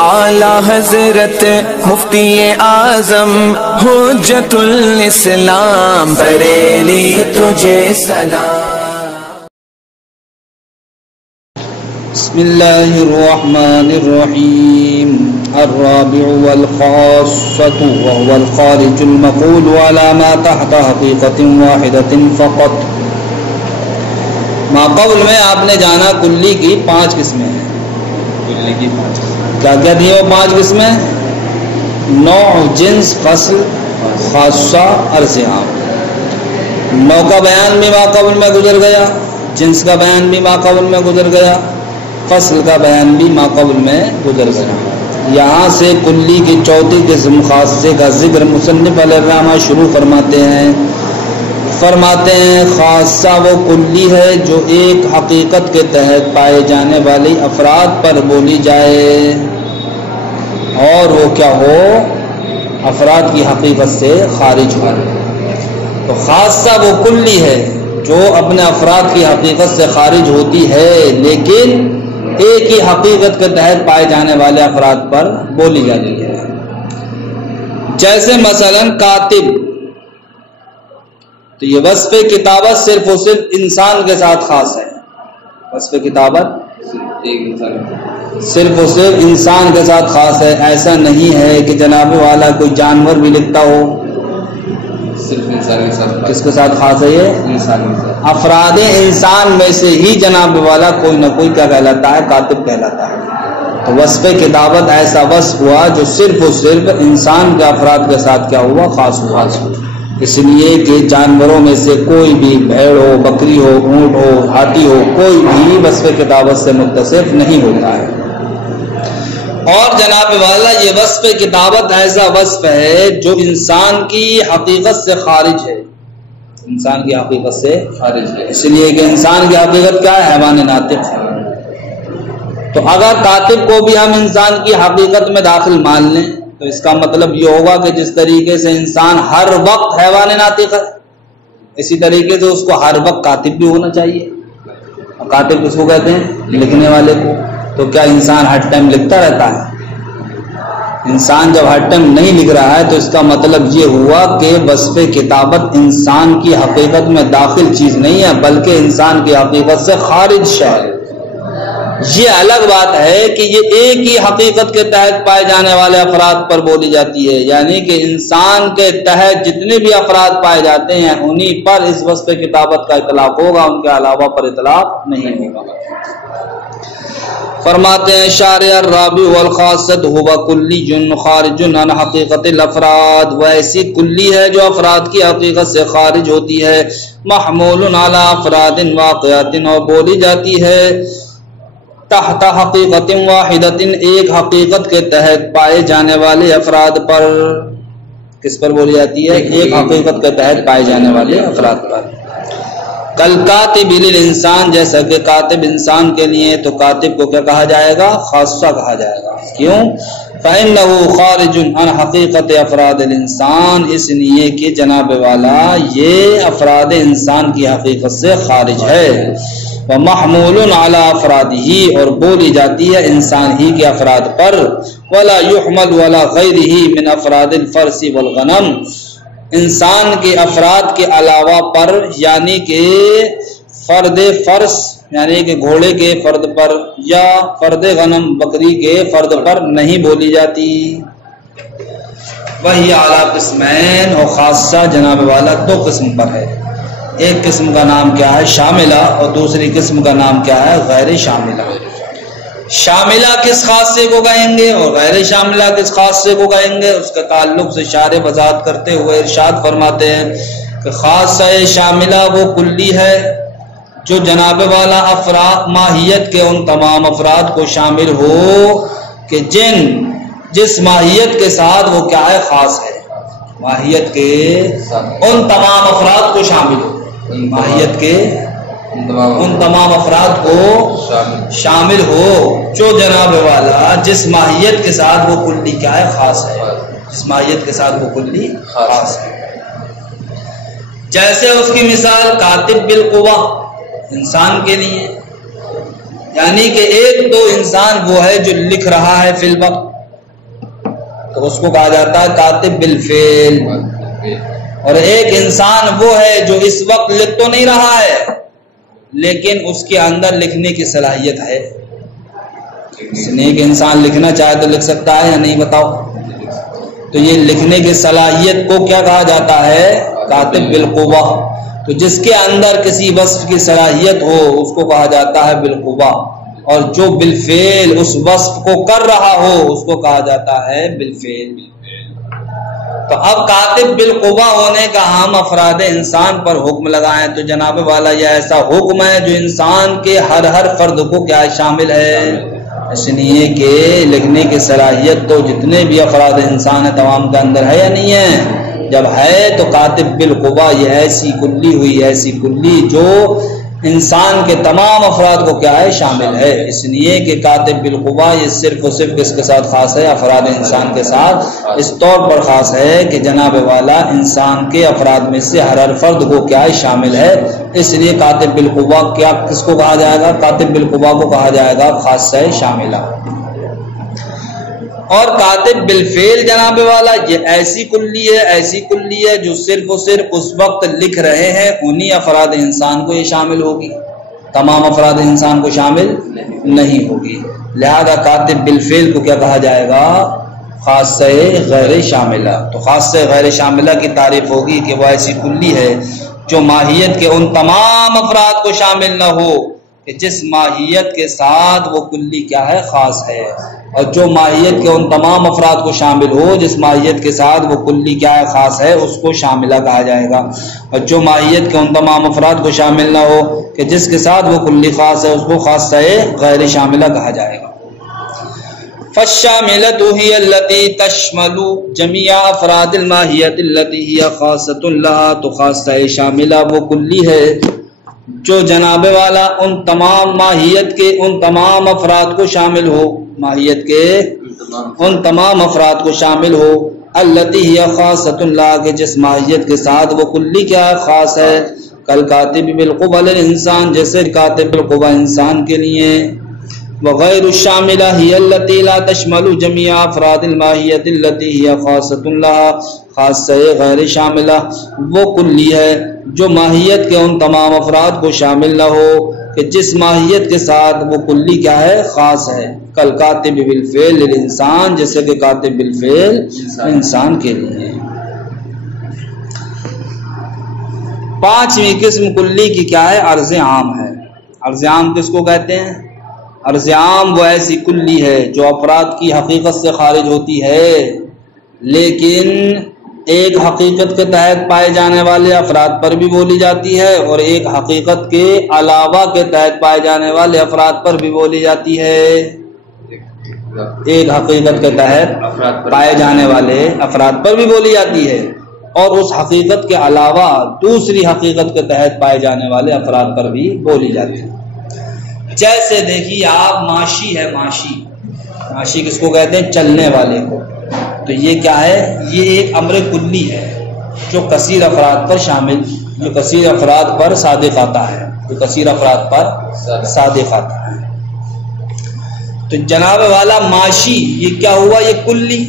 اعلی حضرت مفتی اعظم حجت الاسلام بریلی تجھے سلام۔ بسم اللہ الرحمن الرحیم۔ الرابع والخاصة وهو الخارج المقول على ما تحت حقیقت واحدة فقط۔ ما قبل میں آپ نے جانا کلی کی 5 قسمیں ہیں۔ کلی کی 5 کیا کیا تھی وہ 5 قسمیں؟ نوع، جنس، فصل، خاصہ، عرض عام۔ نوع کا بیان بھی ما قبل میں گزر گیا، جنس کا بیان بھی ما قبل میں گزر گیا، فصل کا بیان بھی ما قبل میں گزر گیا۔ یہاں سے کلی کی 4تھی قسم خاصے کا ذکر مصنف علیہ الرحمہ شروع فرماتے ہیں۔ خاصہ وہ کلی ہے جو ایک حقیقت کے تحت پائے جانے والی افراد پر بولی جائے، اور وہ کیا ہو؟ افراد کی حقیقت سے خارج ہو۔ تو خاصہ وہ کلی ہے جو اپنے افراد کی حقیقت سے خارج ہوتی ہے، لیکن ایک ہی حقیقت کے تحت پائے جانے والے افراد پر بولی جاتی ہے۔ جیسے مثلا کاتب، تو یہ وصف کتابت صرف اور صرف انسان کے ساتھ خاص ہے۔ وصف کتابت صرف اور صرف انسان کے ساتھ خاص ہے، ایسا نہیں ہے کہ جناب والا کوئی جانور بھی لکھتا ہو، صرف انسان کے ساتھ۔ کس کے ساتھ خاص ہے یہ؟ انسان کے ساتھ۔ افراد انسان میں سے ہی جناب والا کوئی نہ کوئی کیا کہلاتا ہے؟ کاتب کہلاتا ہے۔ تو وصف کتابت ایسا وصف ہوا جو صرف اور صرف انسان کے افراد کے ساتھ کیا ہوا؟ خاص ہوا۔ اس لیے کہ جانوروں میں سے کوئی بھی، بھیڑ ہو، بکری ہو، اونٹ ہو، ہاتھی ہو، کوئی بھی وصف کتابت سے متصف نہیں ہوتا ہے۔ اور جناب والا یہ وصف کتابت ایسا وصف ہے جو انسان کی حقیقت سے خارج ہے، انسان کی حقیقت سے خارج ہے۔ اس لیے کہ انسان کی حقیقت کیا ہے؟ حیوان ناطق ہے۔ تو اگر کاتب کو بھی ہم انسان کی حقیقت میں داخل مان لیں تو اس کا مطلب یہ ہوگا کہ جس طریقے سے انسان ہر وقت حیوان ناطق ہے، اسی طریقے سے اس کو ہر وقت کاتب بھی ہونا چاہیے۔ اور کاتب کس کو کہتے ہیں؟ لکھنے والے کو۔ تو کیا انسان ہر ٹائم لکھتا رہتا ہے؟ انسان جب ہر ٹائم نہیں لکھ رہا ہے تو اس کا مطلب یہ ہوا کہ وصف کتابت انسان کی حقیقت میں داخل چیز نہیں ہے، بلکہ انسان کی حقیقت سے خارج شے ہے۔ یہ الگ بات ہے کہ یہ ایک ہی حقیقت کے تحت پائے جانے والے افراد پر بولی جاتی ہے، یعنی کہ انسان کے تحت جتنے بھی افراد پائے جاتے ہیں انہی پر اس وصف کتابت کا اطلاق ہوگا، ان کے علاوہ پر اطلاق نہیں ہوگا۔ فرماتے ہیں شارح الرابع والخاصۃ هو کلی خارج عن حقیقت الافراد، وہ ایسی کلی ہے جو افراد کی حقیقت سے خارج ہوتی ہے، محمول علی افراد واقعات، اور بولی جاتی ہے تحت حقیقت واحدۃ، ایک حقیقت کے تحت پائے جانے والے افراد پر۔ کس پر بولی جاتی ہے؟ ایک حقیقت کے تحت پائے جانے والے افراد پر۔ کل کاتب للانسان، جیسا کہ کاتب انسان کے لیے، تو کاتب کو کیا کہا جائے گا؟ خاصہ کہا جائے گا۔ کیوں؟ فإنه خارج عن حقیقت افراد الانسان، اس لیے کہ جناب والا یہ افراد انسان کی حقیقت سے خارج ہے۔ ومحمول علی افرادہ، اور بولی جاتی ہے انسان ہی کے افراد پر۔ ولا يحمل ولا غیرہ من افراد الفرس والغنم، انسان کے افراد کے علاوہ پر، یعنی کہ فرد فرس یعنی کہ گھوڑے کے فرد پر، یا فرد غنم بکری کے فرد پر نہیں بولی جاتی۔ وہی اعلیٰ قسمین، اور خاصہ جناب والا 2 قسم پر ہے۔ ایک قسم کا نام کیا ہے؟ شاملہ، اور دوسری قسم کا نام کیا ہے؟ غیر شاملہ۔ شاملہ کس خاصے کو کہیں گے اور غیر شاملہ کس خاصے کو کہیں گے، اس کے تعلق سے شارح وضاحت کرتے ہوئے ارشاد فرماتے ہیں کہ خاصہ شاملہ وہ کلی ہے جو جناب والا افراد ماہیت کے ان تمام افراد کو شامل ہو کہ جس ماہیت کے ساتھ وہ کیا ہے؟ خاص ہے۔ ماہیت کے ان تمام افراد کو شامل ہو، ماہیت کے ان تمام افراد کو شامل ہو جو جناب والا جس ماہیت کے ساتھ وہ کلی کیا ہے؟ خاص ہے، جس ماہیت کے ساتھ وہ کلی خاص ہے۔ جیسے اس کی مثال کاتب بالقوہ، انسان کے لیے یعنی کہ ایک تو انسان وہ ہے جو لکھ رہا ہے فی الوقت، تو اس کو کہا جاتا ہے کاتب بالفعل، اور ایک انسان وہ ہے جو اس وقت لکھ تو نہیں رہا ہے لیکن اس کے اندر لکھنے کی صلاحیت ہے۔ اس لیے کہ انسان لکھنا چاہے تو لکھ سکتا ہے یا نہیں، بتاؤ؟ تو یہ لکھنے کی صلاحیت کو کیا کہا جاتا ہے؟ کاتب بالقوہ۔ تو جس کے اندر کسی وصف کی صلاحیت ہو اس کو کہا جاتا ہے بالقوہ، اور جو بالفعل اس وصف کو کر رہا ہو اس کو کہا جاتا ہے بالفعل۔ تو اب کاتب بالقوہ ہونے کا ہم افراد انسان پر حکم لگائیں تو جناب والا یہ ایسا حکم ہے جو انسان کے ہر فرد کو کیا شامل ہے؟ اس لیے کہ لکھنے کی صلاحیت تو جتنے بھی افراد انسان ہیں تمام کے اندر ہے یا نہیں ہے؟ جب ہے تو کاتب بالقوہ یہ ایسی کلی ہوئی، ایسی کلی جو انسان کے تمام افراد کو کیا ہے؟ شامل ہے۔ اس لیے کہ کاتب بالقوہ یہ صرف و صرف کس کے ساتھ خاص ہے؟ افراد انسان کے ساتھ اس طور پر خاص ہے کہ جناب والا انسان کے افراد میں سے ہر فرد کو کیا ہے؟ شامل ہے۔ اس لیے کاتب بالقوہ کیا کس کو کہا جائے گا؟ کاتب بالقوہ کو کہا جائے گا خاصہ شاملہ۔ اور کاتب بالفعل جناب والا یہ ایسی کلی ہے جو صرف و صرف اس وقت لکھ رہے ہیں انہی افراد انسان کو یہ شامل ہوگی، تمام افراد انسان کو شامل نہیں ہوگی۔ لہذا کاتب بالفعل کو کیا کہا جائے گا؟ خاصہ غیر شاملہ۔ تو خاصہ غیر شاملہ کی تعریف ہوگی کہ وہ ایسی کلی ہے جو ماہیت کے ان تمام افراد کو شامل نہ ہو کہ جس ماہیت کے ساتھ وہ کلی کیا ہے؟ خاص ہے، اور جو ماہیت کے ان تمام افراد کو شامل ہو جس ماہیت کے ساتھ وہ کلی کیا ہے؟ خاص ہے، اس کو شاملہ کہا جائے گا۔ اور جو ماہیت کے ان تمام افراد کو شامل نہ ہو کہ جس کے ساتھ وہ کلی خاص ہے اس کو خاصہ غیر شاملہ کہا جائے گا۔ فالشاملۃ هی التی تشمل جمیع افراد الماہیت التی ہی خاصۃ لہا۔ تو خاصہ شاملہ وہ کلی ہے جو جناب والا ان تمام ماہیت کے ان تمام افراد کو شامل ہو، ماہیت کے ان تمام افراد کو شامل ہو، التی ہی خاصۃ لہا کہ جس ماہیت کے ساتھ وہ کلی کیا ہے؟ خاص ہے۔ کل کاتب بالقوہ للانسان، جیسے کاتب بالقوہ انسان کے لیے۔ وغیر الشاملہ ہی التی لا تشمل جمیع افراد الماہیت التی ہی خاصۃ لہا۔ خاصہ غیر شاملہ وہ کلی ہے جو ماہیت کے ان تمام افراد کو شامل نہ ہو کہ جس ماہیت کے ساتھ وہ کلی کیا ہے؟ خاص ہے۔ کل کاتب بالفعل للانسان، جیسے کہ کاتب بالفعل انسان کے لیے۔ پانچویں قسم کلی کی کیا ہے؟ عرض عام ہے۔ عرض عام کس کو کہتے ہیں؟ عرض عام وہ ایسی کلی ہے جو افراد کی حقیقت سے خارج ہوتی ہے لیکن ایک حقیقت کے تحت پائے جانے والے افراد پر بھی بولی جاتی ہے اور ایک حقیقت کے علاوہ کے تحت پائے جانے والے افراد پر بھی بولی جاتی ہے۔ ایک حقیقت کے تحت پائے جانے والے افراد پر بھی بولی جاتی ہے اور اس حقیقت کے علاوہ دوسری حقیقت کے تحت پائے جانے والے افراد پر بھی بولی جاتی ہے۔ جیسے دیکھیے آپ معاشی ہے، معاشی کس کو کہتے ہیں؟ چلنے والے کو۔ تو یہ کیا ہے؟ یہ ایک امر کلی ہے جو کثیر افراد پر شامل، جو کثیر افراد پر صادق آتا ہے، جو کثیر افراد پر صادق آتا ہے۔ تو جناب والا معاشی یہ کیا ہوا؟ یہ کلی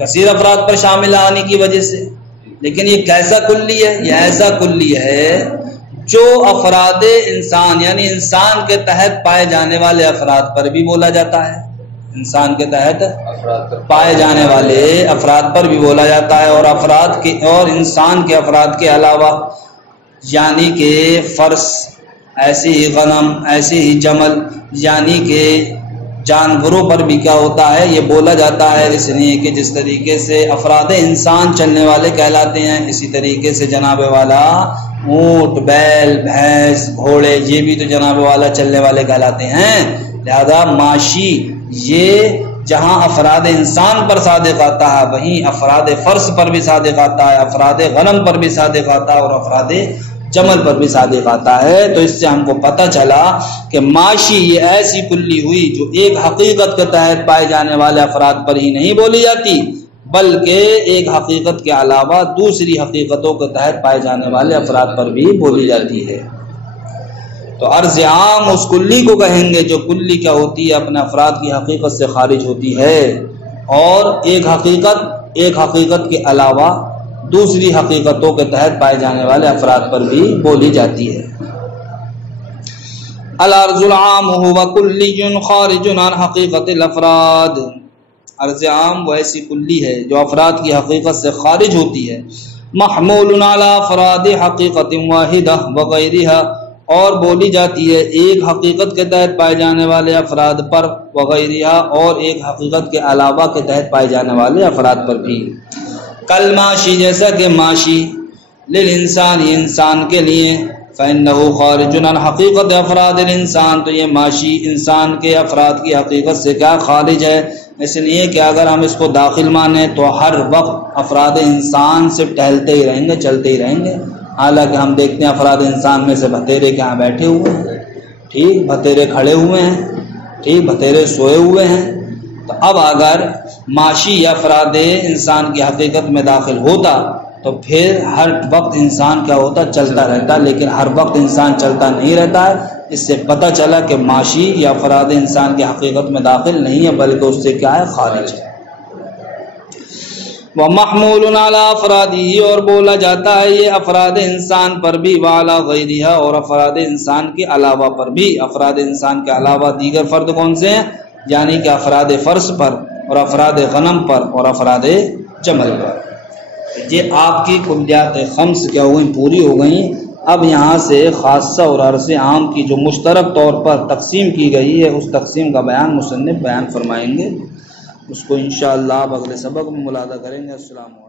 کثیر افراد پر شامل آنے کی وجہ سے، لیکن یہ کیسا کلی ہے؟ یہ ایسا کلی ہے جو افراد انسان یعنی انسان کے تحت پائے جانے والے افراد پر بھی بولا جاتا ہے، انسان کے تحت پائے جانے والے افراد پر بھی بولا جاتا ہے، اور افراد کے اور انسان کے افراد کے علاوہ یعنی کہ فرس، ایسے ہی غنم، ایسے ہی جمل، یعنی کہ جانوروں پر بھی کیا ہوتا ہے؟ یہ بولا جاتا ہے۔ اس لیے کہ جس طریقے سے افراد انسان چلنے والے کہلاتے ہیں اسی طریقے سے جناب والا اونٹ، بیل، بھینس، گھوڑے یہ بھی تو جناب والا چلنے والے کہلاتے ہیں۔ لہذا معاشی یہ جہاں افراد انسان پر صادق آتا ہے وہیں افراد فرس پر بھی صادق آتا ہے، افراد غنم پر بھی صادق آتا ہے اور افراد جمل پر بھی صادق آتا ہے۔ تو اس سے ہم کو پتہ چلا کہ معاشی یہ ایسی کلی ہوئی جو ایک حقیقت کے تحت پائے جانے والے افراد پر ہی نہیں بولی جاتی بلکہ ایک حقیقت کے علاوہ دوسری حقیقتوں کے تحت پائے جانے والے افراد پر بھی بولی جاتی ہے۔ تو عرض عام اس کلی کو کہیں گے جو کلی کیا ہوتی ہے اپنے افراد کی حقیقت سے خارج ہوتی ہے، اور ایک حقیقت کے علاوہ دوسری حقیقتوں کے تحت پائے جانے والے افراد پر بھی بولی جاتی ہے۔ العرض العام هو کلی خارج عن حقیقت الافراد، عرض عام وہ ایسی کلی ہے جو افراد کی حقیقت سے خارج ہوتی ہے، محمول علی افراد حقیقت واحدہ وغیرہا، اور بولی جاتی ہے ایک حقیقت کے تحت پائے جانے والے افراد پر، وغیرہا، اور ایک حقیقت کے علاوہ کے تحت پائے جانے والے افراد پر بھی۔ کل ماشی، جیسا کہ ماشی، للانسان، یہ انسان کے لیے، فإنه خارج عن حقیقت افراد الانسان، تو یہ ماشی انسان کے افراد کی حقیقت سے کیا خارج ہے، اس لیے کہ اگر ہم اس کو داخل مانیں تو ہر وقت افراد انسان صرف ٹہلتے ہی رہیں گے، چلتے ہی رہیں گے، حالانکہ ہم دیکھتے ہیں افراد انسان میں سے بھتیرے کہاں بیٹھے ہوئے ہیں، ٹھیک، بھتیرے کھڑے ہوئے ہیں، ٹھیک، بھتیرے سوئے ہوئے ہیں۔ تو اب اگر معاشی یا افراد انسان کی حقیقت میں داخل ہوتا تو پھر ہر وقت انسان کیا ہوتا، چلتا رہتا، لیکن ہر وقت انسان چلتا نہیں رہتا ہے، اس سے پتہ چلا کہ معاشی یا افراد انسان کی حقیقت میں داخل نہیں ہے بلکہ اس سے کیا ہے، خارج ہے۔ وَمَحْمُولٌ عَلَىٰ أَفْرَادِهِ، اور بولا جاتا ہے یہ افراد انسان پر بھی، وَعَلَىٰ غَيْرِهَا، اور افراد انسان کے علاوہ پر بھی۔ افراد انسان کے علاوہ دیگر فرد کون سے ہیں؟ یعنی کہ افراد فرس پر، اور افراد غنم پر، اور افراد جمل پر۔ یہ آپ کی کلیات خمس کیا ہوئی، پوری ہو گئیں۔ اب یہاں سے خاصہ اور عرض عام کی جو مشترک طور پر تقسیم کی گئی ہے، اس تقسیم کا بیان مصنف بیان فرمائیں گے، اس کو انشاءاللہ اب اگلے سبق میں ملاحظہ کریں گے۔ السلام علیکم۔